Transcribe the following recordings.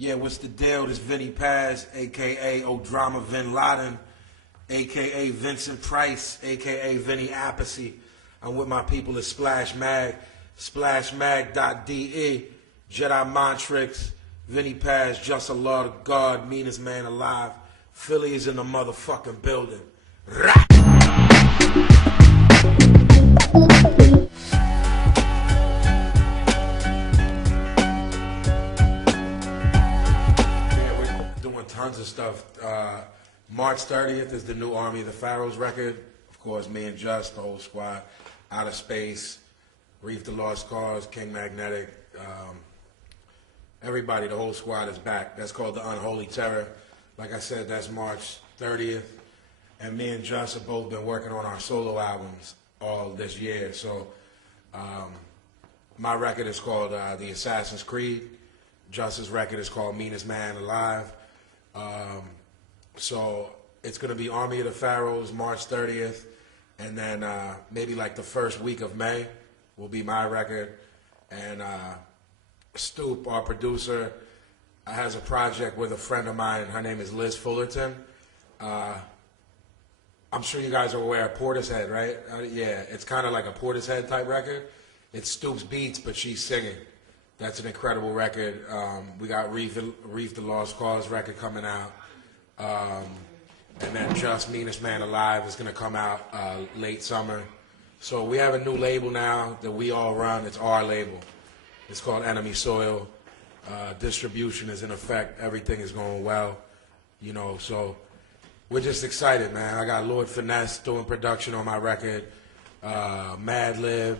Yeah, what's the deal? This Vinnie Paz, a.k.a. O'Drama Vin Laden, a.k.a. Vincent Price, a.k.a. Vinnie Appice. I'm with my people at Splash Mag, splashmag.de, Jedi Montrix, Vinnie Paz, Just a Lord of God, meanest man alive. Philly is in the motherfucking building. Rah! Tons of stuff. March 30th is the new Army of the Pharaohs record. Of course, me and Just, the whole squad, Out of Space, Reef the Lost Cause, King Magnetic, everybody, the whole squad is back. That's called The Unholy Terror. Like I said, that's March 30th. And me and Just have both been working on our solo albums all this year. So my record is called The Assassin's Creed. Just's record is called Meanest Man Alive. So it's going to be Army of the Pharaohs, March 30th, and then maybe like the first week of May will be my record. And Stoop, our producer, has a project with a friend of mine. Her name is Liz Fullerton. I'm sure you guys are aware of Portishead, right? Yeah, it's kind of like a Portishead type record. It's Stoop's beats, but she's singing. That's an incredible record. We got Reef the Lost Cause record coming out. And then Just Meanest Man Alive is going to come out late summer. So we have a new label now that we all run. It's our label. It's called Enemy Soil. Distribution is in effect. Everything is going well. You know, so we're just excited, man. I got Lord Finesse doing production on my record. Mad Lib.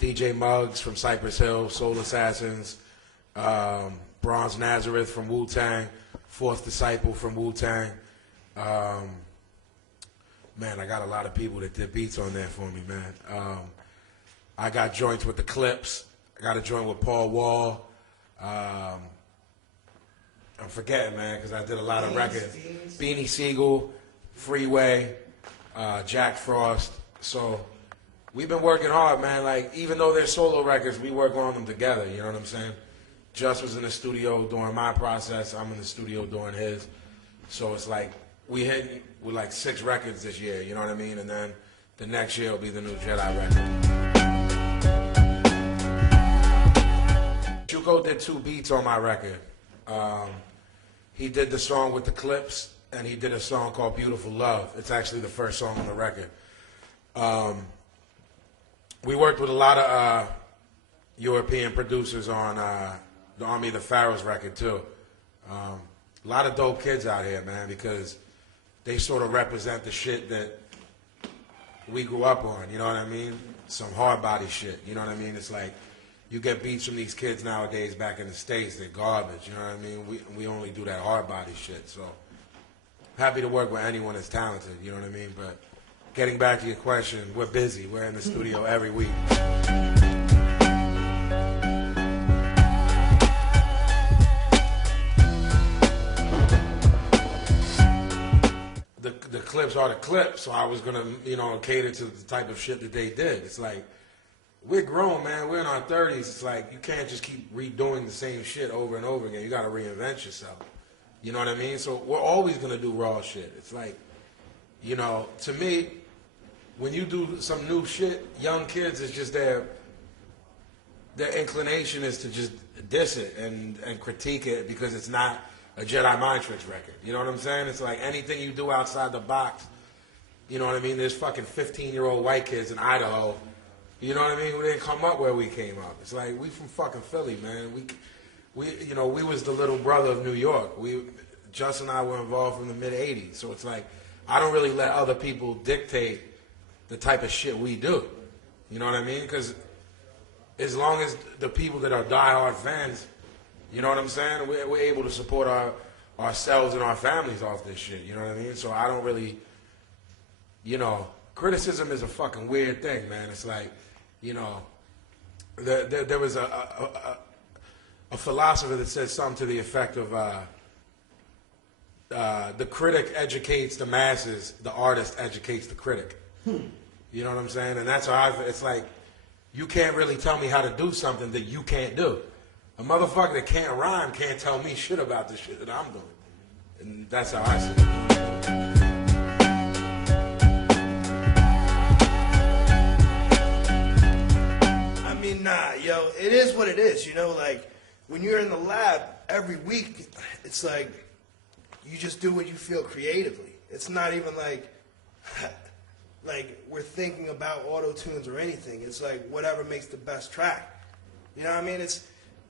DJ Muggs from Cypress Hill, Soul Assassins, Bronze Nazareth from Wu-Tang, Fourth Disciple from Wu-Tang. Man, I got a lot of people that did beats on there for me, man. I got joints with the Clips. I got a joint with Paul Wall. I'm forgetting, man, because I did a lot of records. Beanie Siegel, Freeway, Jack Frost. So we've been working hard, man. Like, even though they're solo records, we work on them together, you know what I'm saying? Just was in the studio doing my process. I'm in the studio doing his. So it's like, we hit with like 6 records this year, you know what I mean? And then the next year will be the new Jedi record. Chuko did 2 beats on my record. He did the song with the Clips, and he did a song called Beautiful Love. It's actually the first song on the record. We worked with a lot of European producers on the Army of the Pharaohs record, too. A lot of dope kids out here, man, because they sort of represent the shit that we grew up on, you know what I mean? Some hard body shit, you know what I mean? It's like, you get beats from these kids nowadays back in the States, they're garbage, you know what I mean? We only do that hard body shit, so happy to work with anyone that's talented, you know what I mean? But getting back to your question, we're busy. We're in the studio every week. The Clips are the Clips, so I was going to, you know, cater to the type of shit that they did. It's like, we're grown, man. We're in our 30s. It's like, you can't just keep redoing the same shit over and over again. You got to reinvent yourself. You know what I mean? So we're always going to do raw shit. It's like, you know, to me, when you do some new shit, young kids, it's just their inclination is to just diss it and critique it because it's not a Jedi Mind Tricks record. You know what I'm saying? It's like anything you do outside the box, you know what I mean? There's fucking 15-year-old white kids in Idaho, you know what I mean, who didn't come up where we came up. It's like, we from fucking Philly, man. You know, we was the little brother of New York. Just and I were involved from the mid-'80s. So it's like, I don't really let other people dictate the type of shit we do. You know what I mean? Because as long as the people that are diehard fans, you know what I'm saying, we're able to support ourselves and our families off this shit. You know what I mean? So I don't really, you know, criticism is a fucking weird thing, man. It's like, you know, there was a philosopher that said something to the effect of the critic educates the masses, the artist educates the critic. You know what I'm saying? And that's how it's like, you can't really tell me how to do something that you can't do. A motherfucker that can't rhyme can't tell me shit about the shit that I'm doing. And that's how I see it. I mean, nah, yo, it is what it is, you know, like, when you're in the lab every week, it's like, you just do what you feel creatively. It's not even like, like, we're thinking about auto-tunes or anything. It's like, whatever makes the best track. You know what I mean? It's,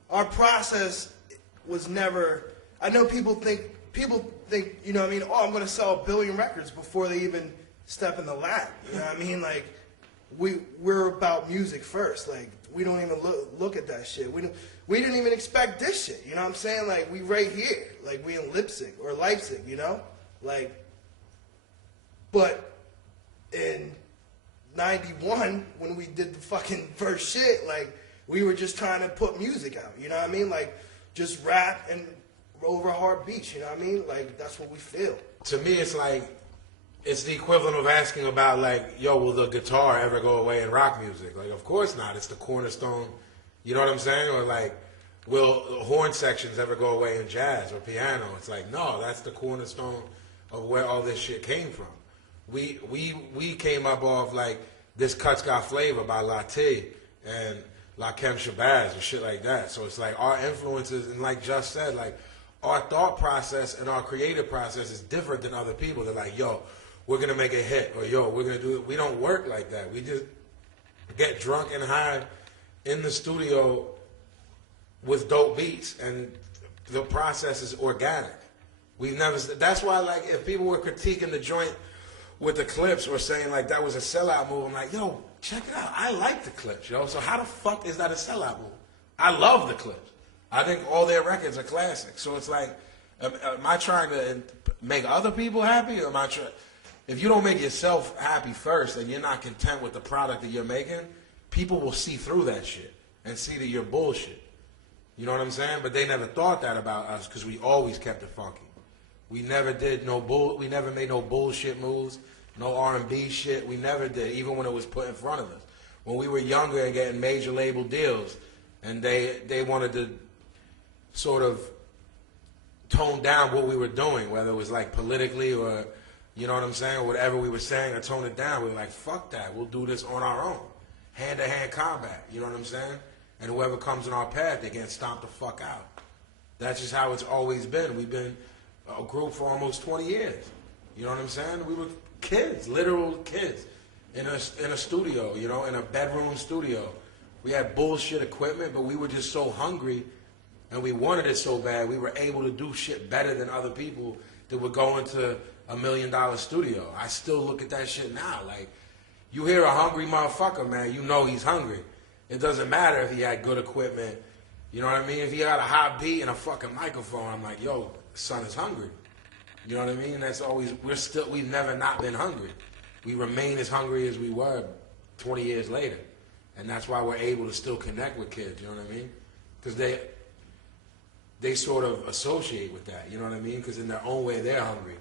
our process was never, I know people think, you know what I mean, oh, I'm going to sell 1 billion records before they even step in the lab. You know what I mean? Like, we're about music first. Like, we don't even look at that shit. We didn't even expect this shit. You know what I'm saying? Like, we right here. Like, we in Leipzig or Leipzig, you know? Like, but in 91, when we did the fucking first shit, like, we were just trying to put music out. You know what I mean? Like, just rap and over hard beats. You know what I mean? Like, that's what we feel. To me, it's like, it's the equivalent of asking about, like, yo, will the guitar ever go away in rock music? Like, of course not. It's the cornerstone. You know what I'm saying? Or, like, will horn sections ever go away in jazz or piano? It's like, no, that's the cornerstone of where all this shit came from. We came up off, like, This Cut's Got Flavor by Latte and Lakem Shabazz and shit like that. So it's like our influences, and like Just said, like, our thought process and our creative process is different than other people. They're like, yo, we're going to make a hit, or yo, we're going to do it. We don't work like that. We just get drunk and high in the studio with dope beats, and the process is organic. We've never, that's why, like, if people were critiquing the joint with the clips or saying, like, that was a sellout move, I'm like, yo, check it out. I like the clips, yo. So how the fuck is that a sellout move? I love the clips. I think all their records are classics. So it's like, am I trying to make other people happy, or am I trying? If you don't make yourself happy first and you're not content with the product that you're making, people will see through that shit and see that you're bullshit. You know what I'm saying? But they never thought that about us because we always kept it funky. We never did we never made no bullshit moves, no R&B shit. We never did, even when it was put in front of us. When we were younger and getting major label deals, and they wanted to sort of tone down what we were doing, whether it was like politically or, you know what I'm saying, or whatever we were saying, or tone it down. We were like, fuck that. We'll do this on our own. Hand-to-hand combat. You know what I'm saying? And whoever comes in our path, they get stomped the fuck out. That's just how it's always been. We've been a group for almost 20 years. You know what I'm saying? We were kids, literal kids, in a studio, you know, in a bedroom studio. We had bullshit equipment, but we were just so hungry, and we wanted it so bad, we were able to do shit better than other people that would go into $1 million studio. I still look at that shit now. Like, you hear a hungry motherfucker, man, you know he's hungry. It doesn't matter if he had good equipment. You know what I mean? If he had a hot beat and a fucking microphone, I'm like, yo, son is hungry. You know what I mean? That's always, we've never not been hungry. We remain as hungry as we were 20 years later. And that's why we're able to still connect with kids, you know what I mean? Because they sort of associate with that, you know what I mean? Because in their own way, they're hungry.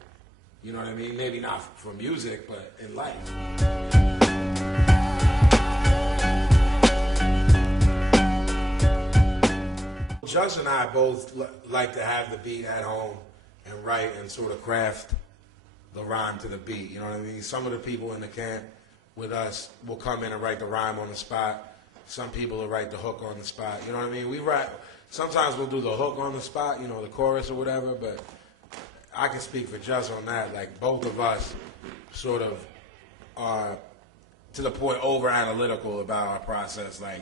You know what I mean? Maybe not for music, but in life. Jus and I both like to have the beat at home and write and sort of craft the rhyme to the beat, you know what I mean? Some of the people in the camp with us will come in and write the rhyme on the spot. Some people will write the hook on the spot, you know what I mean? We write, sometimes we'll do the hook on the spot, you know, the chorus or whatever, but I can speak for Jus on that. Like, both of us sort of are, to the point, over analytical about our process. Like,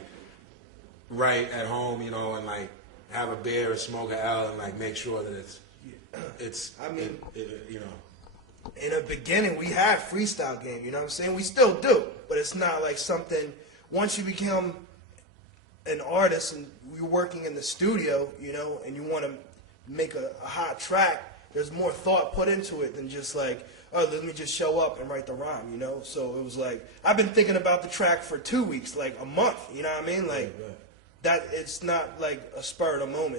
write at home, you know, and like have a beer or smoke an L and like make sure that it's I mean, you know. In the beginning, we had freestyle game, you know what I'm saying? We still do, but it's not like something, once you become an artist and you're working in the studio, you know, and you want to make a hot track, there's more thought put into it than just like, oh, let me just show up and write the rhyme, you know? So it was like, I've been thinking about the track for 2 weeks, like a month, you know what I mean? Like, that, it's not like a spur of the moment